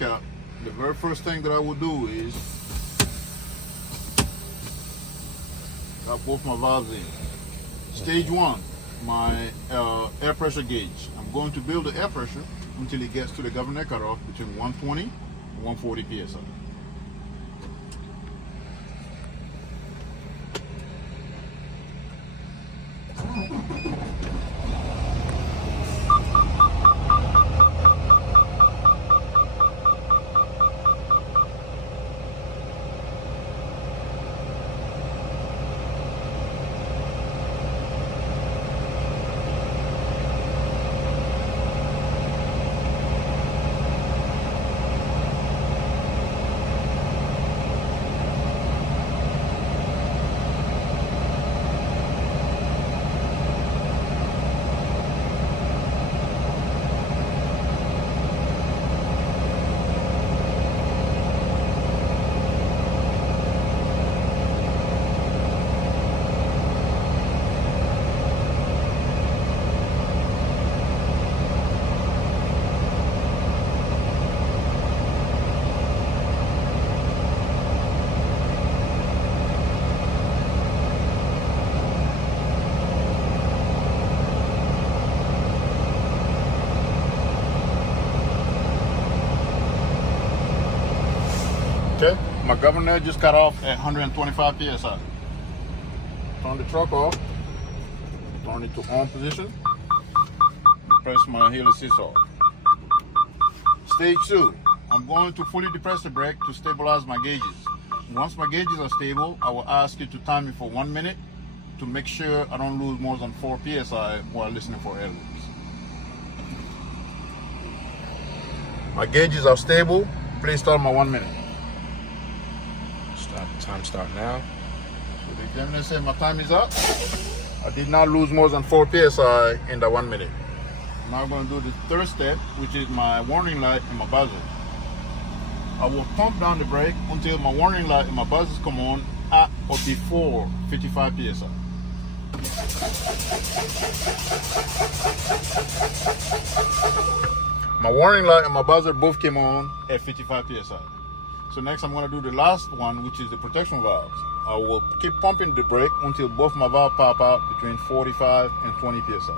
The very first thing that I will do is got both my valves in. Stage one, my air pressure gauge. I'm going to build the air pressure until it gets to the governor cutoff between 120 and 140 psi. Okay, my governor just cut off at 125 psi. Turn the truck off, turn it to on position, press my heel assist off. Stage two, I'm going to fully depress the brake to stabilize my gauges. Once my gauges are stable, I will ask you to time it for 1 minute to make sure I don't lose more than 4 psi while listening for air loops. My gauges are stable, please start my 1 minute. Time start now. So the examiner said my time is up. I did not lose more than 4 psi in the 1 minute. Now I'm going to do the third step, which is my warning light and my buzzer. I will pump down the brake until my warning light and my buzzers come on at or before 55 psi. My warning light and my buzzer both came on at 55 psi. So next I'm going to do the last one, which is the protection valves. I will keep pumping the brake until both my valves pop out between 45 and 20 psi.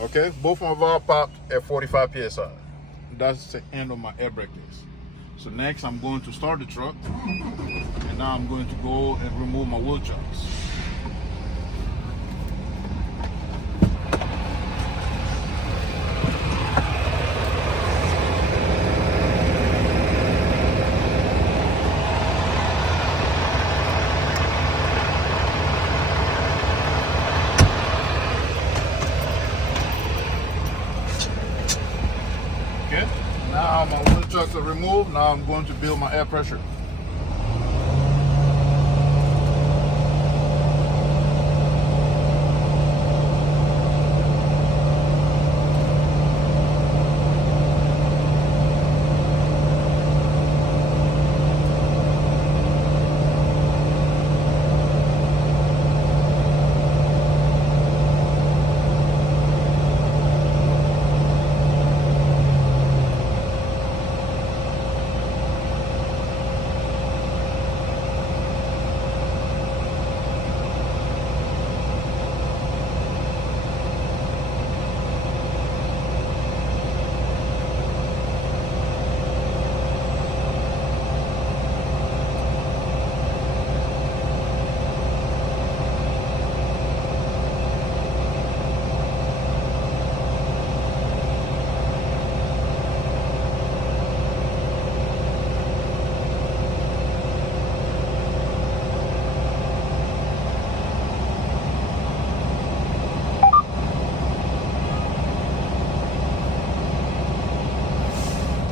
Okay, both my valves popped at 45 psi. That's the end of my air brake test. So next I'm going to start the truck, and now I'm going to go and remove my wheel chocks. Okay, now my wheel chocks are removed. Now I'm going to build my air pressure.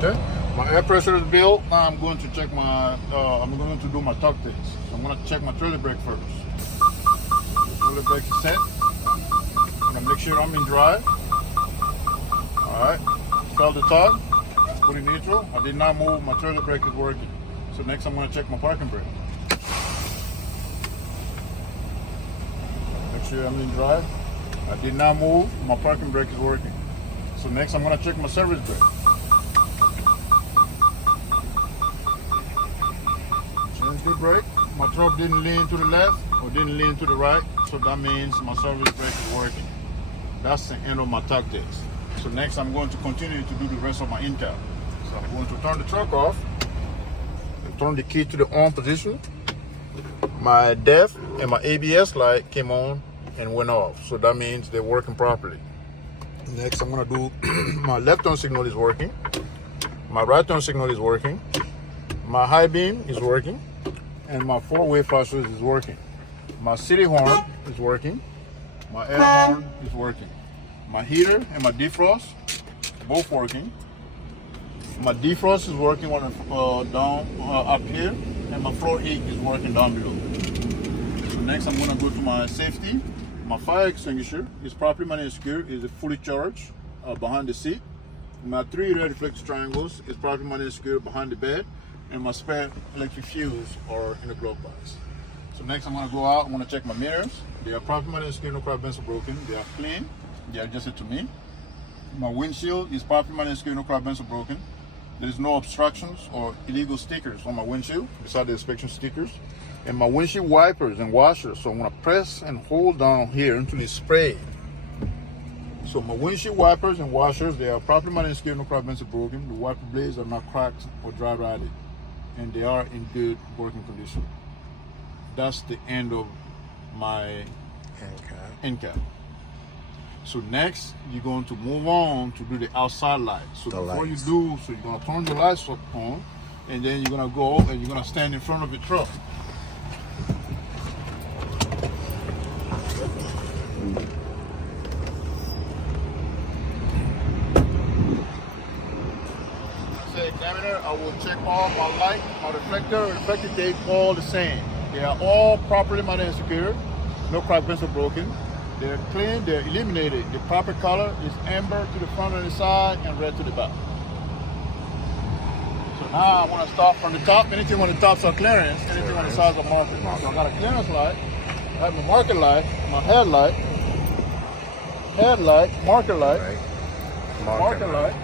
Okay, my air pressure is built. Now I'm going to check my, I'm going to do my torque test. So I'm going to check my trailer brake first. Trailer brake is set. I'm going to make sure I'm in drive. Alright, felt the torque, put in neutral. I did not move, my trailer brake is working. So next I'm going to check my parking brake. Make sure I'm in drive. I did not move. My parking brake is working. So next I'm gonna check my service brake. Change the brake. My truck didn't lean to the left or didn't lean to the right, so that means my service brake is working. That's the end of my tactics. So next I'm going to continue to do the rest of my in-cab. So I'm going to turn the truck off, turn the key to the on position. My DEF and my ABS light came on and went off, so that means they're working properly. Next I'm gonna do my left turn signal is working, my right turn signal is working, my high beam is working, and my four-way flashers is working. My city horn is working, my air horn is working, my heater and my defrost both working. My defrost is working on down up here, and my floor heat is working down below. So next I'm gonna go to my safety. My fire extinguisher is properly managed secure, is fully charged behind the seat. My 3 red reflector triangles is properly managed secure behind the bed, and my spare electric fuse are in the glove box. So next I'm gonna go out, I'm gonna check my mirrors. They are properly managed secure, no crack bends or broken. They are clean, they are adjusted to me. My windshield is properly managed secure, no crack bends or broken. There is no obstructions or illegal stickers on my windshield beside the inspection stickers. And my windshield wipers and washers, so I'm gonna press and hold down here until it's sprayed. So my windshield wipers and washers, they are properly managed secure, no crack bends or broken. The wiper blades are not cracked or dry rotted, and they are in good working condition. That's the end of my end cap. So next, you're going to move on to do the outside lights. So before you do, so you're gonna turn the lights up on, and then you're gonna go and you're gonna stand in front of the truck. As an examiner, I will check all my light, my reflector tape, all the same. They are all properly mounted and secured, no crack bends or broken. They're clean, they're illuminated. The proper color is amber to the front and the side and red to the back. So now I want to start from the top. Anything on the tops are clearance, anything on the sides are marker. So I got a clearance light, I have my marker light, my headlight, marker light, marker light.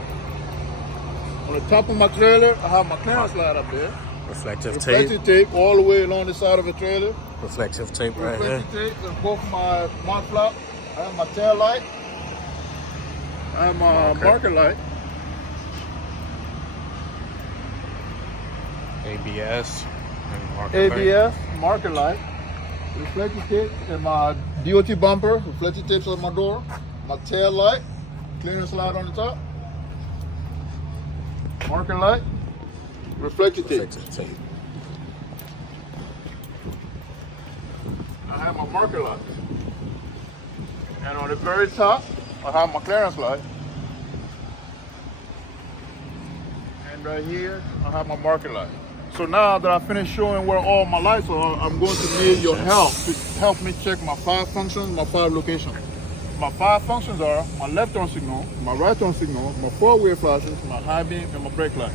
On the top of my trailer, I have my clearance light up there. Reflective tape all the way along the side of the trailer. Reflective tape right here. Reflective tape in both my mount flap. I have my tail light. I have my marker light. ABS and marker light. Reflective tape and my DOT bumper. Reflective tapes on my door. My tail light. Clearance light on the top. Marker light. Reflective tape. I have my marker light. And on the very top, I have my clearance light. And right here, I have my marker light. So now that I finished showing where all my lights are, I'm going to need your help to help me check my 5 functions, my 5 locations. My 5 functions are my left turn signal, my right turn signal, my 4-way flashes, my high beam, and my brake light.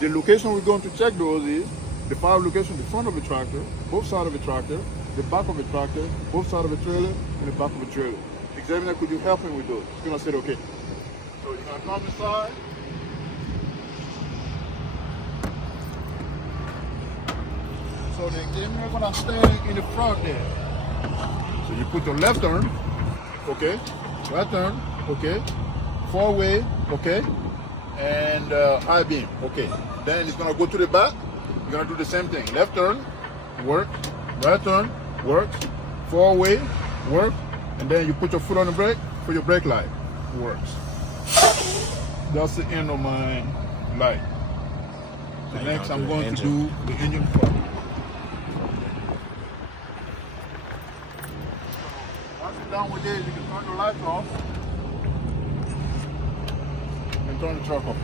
The location we're going to check those is the 5 locations: the front of the tractor, both sides of the tractor, the back of the tractor, both sides of the trailer, and the back of the trailer. Examiner, could you help me with those? He's gonna say okay. So you're gonna come inside. So the examiner gonna stay in the front there. So you put your left turn, okay, right turn, okay, 4-way, okay, and high beam, okay. Then it's gonna go to the back. You're gonna do the same thing. Left turn, work. Right turn, work. 4-way, work. And then you put your foot on the brake for your brake light. Works. That's the end of my light. So next I'm going to do the engine part. Once you're done with this, you can turn the lights off and turn the truck off.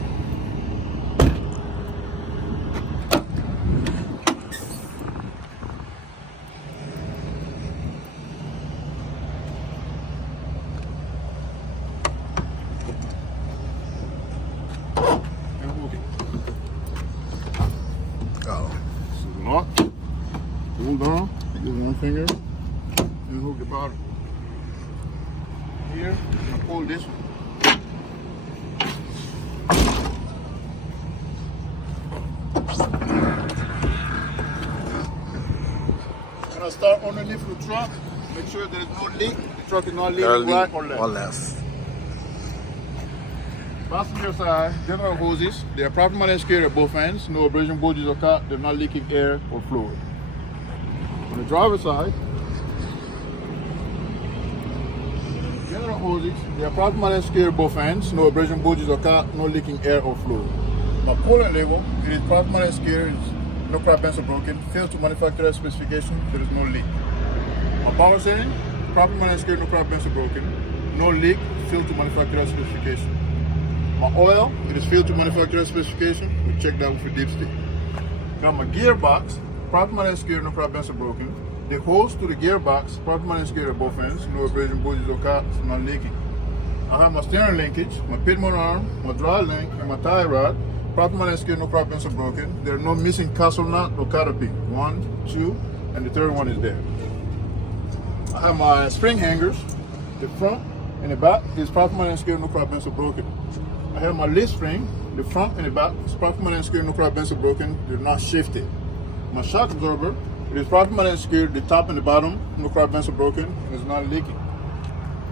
Lock, hold on, use one finger, and hook the bottom. pull this one. When I start underneath the truck, make sure there is no leak. The truck is not leaking right or left. Or left. Passenger side, general hoses. They are properly secured at both ends. No abrasion bulges or cut. They're not leaking air or fluid. On the driver's side, general hoses. They are properly secured at both ends. No abrasion bulges or cut. No leaking air or fluid. My coolant label, it is properly secured. No crack bands are broken. Filled to manufacturer specification. There is no leak. My power setting, properly secured. No crack bands are broken. No leak. Filled to manufacturer specification. My oil, it is filled to manufacturer specification. We check that with a dipstick. Got my gearbox, properly secured, no crack bands are broken. The hose to the gearbox, properly secured at both ends, no abrasion bulges or cuts, not leaking. I have my steering linkage, my pitman arm, my dry link, and my tie rod, properly secured, no crack bands are broken. There are no missing castle nut or caterpillar. 1, 2, and the third one is there. I have my spring hangers, the front and the back is properly secured, no crack bands are broken. I have my leaf spring, the front and the back is properly secured, no crack bands are broken, they're not shifted. My shock absorber, it is properly secured, the top and the bottom, no crack bands are broken, and it's not leaking.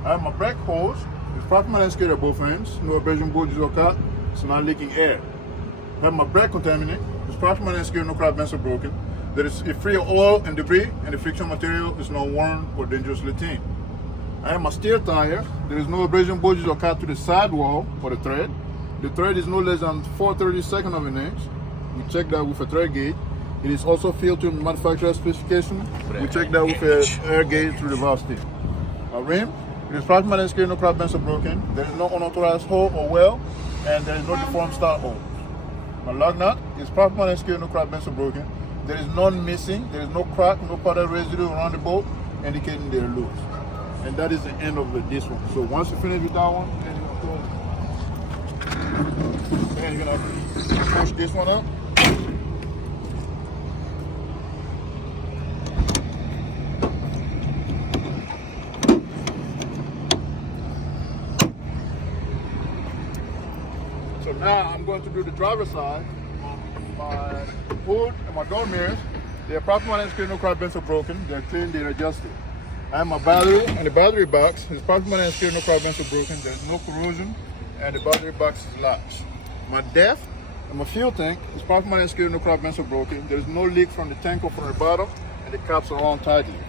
I have my brake hose, it's properly secured at both ends, no abrasion bulges or cut, it's not leaking air. I have my brake contaminant, it's properly secured, no crack bands are broken. There is free of oil and debris, and the friction material is not worn or dangerously thin. I have my steer tire. There is no abrasion bulges or cut to the sidewall for the thread. The thread is no less than 4/32 of an inch. We check that with a thread gauge. It is also filled to manufacturer specification. We check that with an air gauge through the valve stem. My rim, it is properly secured, no crack bands are broken. There is no unauthorized hole or well, and there is no deformed start hole. My lug nut is properly secured, no crack bands are broken. There is none missing. There is no crack, no powder residue around the bolt, indicating they are loose. And that is the end of this one. So once you finish with that one, then you're gonna push this one up. So now I'm going to do the driver's side. My hood and my door mirrors, they're properly secured, no crack bands are broken. They're clean, they're adjusted. I have my battery and the battery box is properly secured, no crack bands are broken. There's no corrosion, and the battery box is latched. My DEF and my fuel tank is properly secured, no crack bands are broken. There's no leak from the tank or from the bottom, and the caps are on tightly.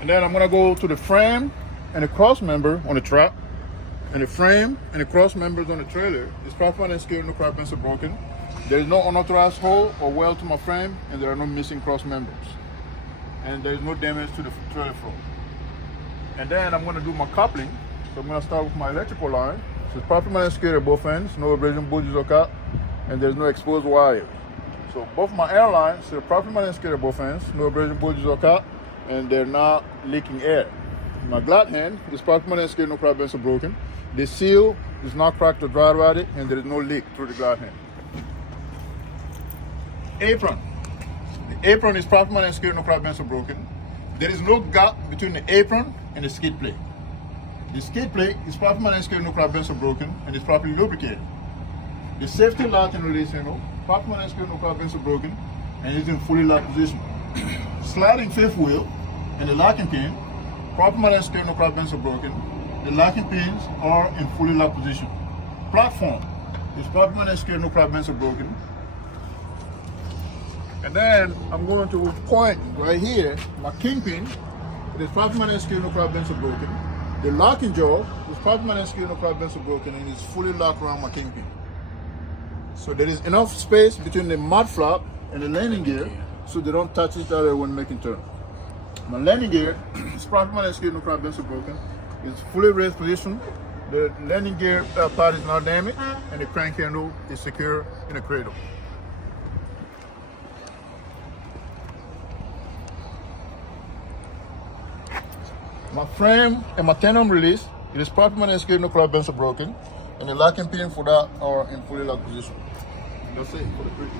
And then I'm gonna go to the frame and the cross member on the truck, and the frame and the cross members on the trailer is properly secured, no crack bands are broken. There is no unauthorized hole or well to my frame, and there are no missing cross members. And there is no damage to the trailer floor. And then I'm going to do my coupling. So I'm going to start with my electrical line. So it's properly secured at both ends, no abrasion bulges or cut, and there's no exposed wires. So both my air lines are properly secured at both ends, no abrasion bulges or cut, and they're not leaking air. My glad hand is properly secured, no crack bands are broken. The seal is not cracked or dry rotted, and there is no leak through the glad hand. Apron. The apron is properly secured, no crack bands are broken. There is no gap between the apron and the skid plate. The skid plate is properly secured, no crack bands are broken, and is properly lubricated. The safety lock and release handle, properly secured, no crack bands are broken, and is in fully locked position. Sliding fifth wheel and the locking pin, properly secured, no crack bands are broken. The locking pins are in fully locked position. Platform is properly secured, no crack bands are broken. And then I'm going to point right here, my kingpin. It is properly secured, no crack bands are broken. The locking jaw is properly secured, no crack bands are broken, and it's fully locked around my kingpin. So there is enough space between the mud flap and the landing gear so they don't touch each other when making turn. My landing gear is properly secured, no crack bands are broken. It's fully raised position. The landing gear part is not damaged, and the crank handle is secure in a cradle. My frame and my tandem release, it is properly secured, no crack bands are broken, and the locking pin for that are in fully locked position. That's it for the bridge.